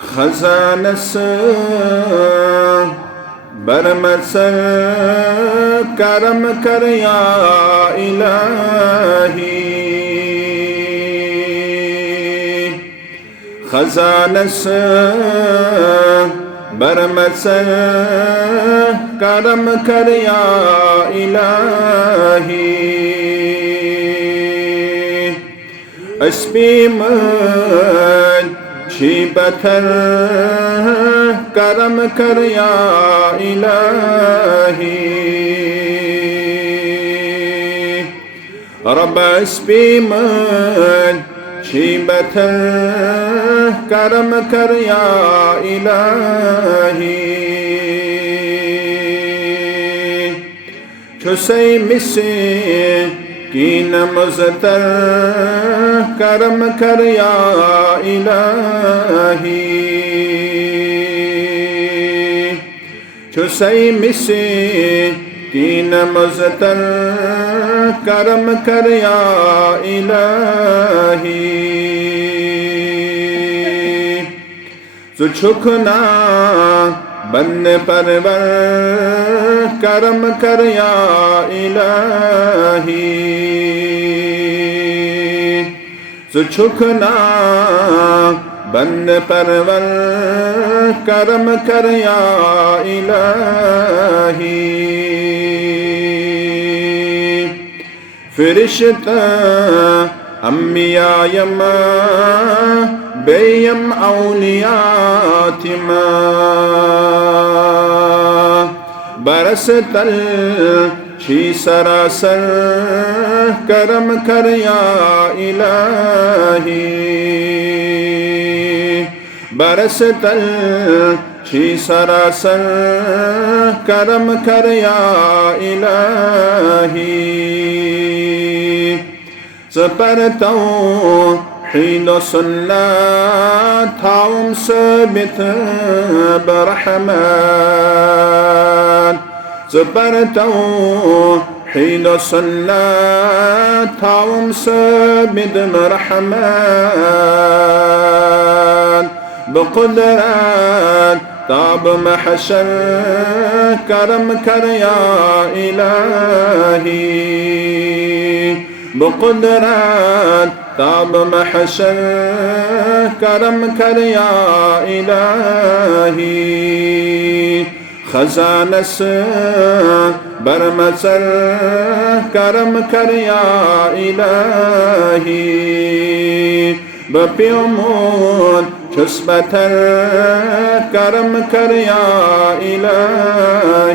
खजानस बरमस करम कर या इलाही। खजानस बरमस करम कर या इलाही। अस्पीमन शीबथर करम कर या इलाही। रब अस्पीमन शीबथर करम कर या इलाही। छुसै मिसे कीन मुज़तर करम कर या इलाही। छुसै मिसे कीन मुज़तर करम कर या इलाही। सुछुखना बन परवर करम कर या इलाही। सुछुखना बन परवर करम कर या इलाही। फिरिश्ता अम्बियायम बेयम औलियातिमा बरस तल शी सरासर करम कर या इलाही। बरस तल शी सरासर करम कर या इलाही। सपरतौ हीद सुन्नत थाउम सबित बरहमत। सपरतौ हीद सुन्नत थाउम सबित बरहमत। बकुदरत ताब महशर करम कर या इलाही। बकुदरत ताब महशर करम कर या इलाही। खजानस बरमसर करम कर या इलाही। बप्योमोत छुस्बथर करम कर या इलाही।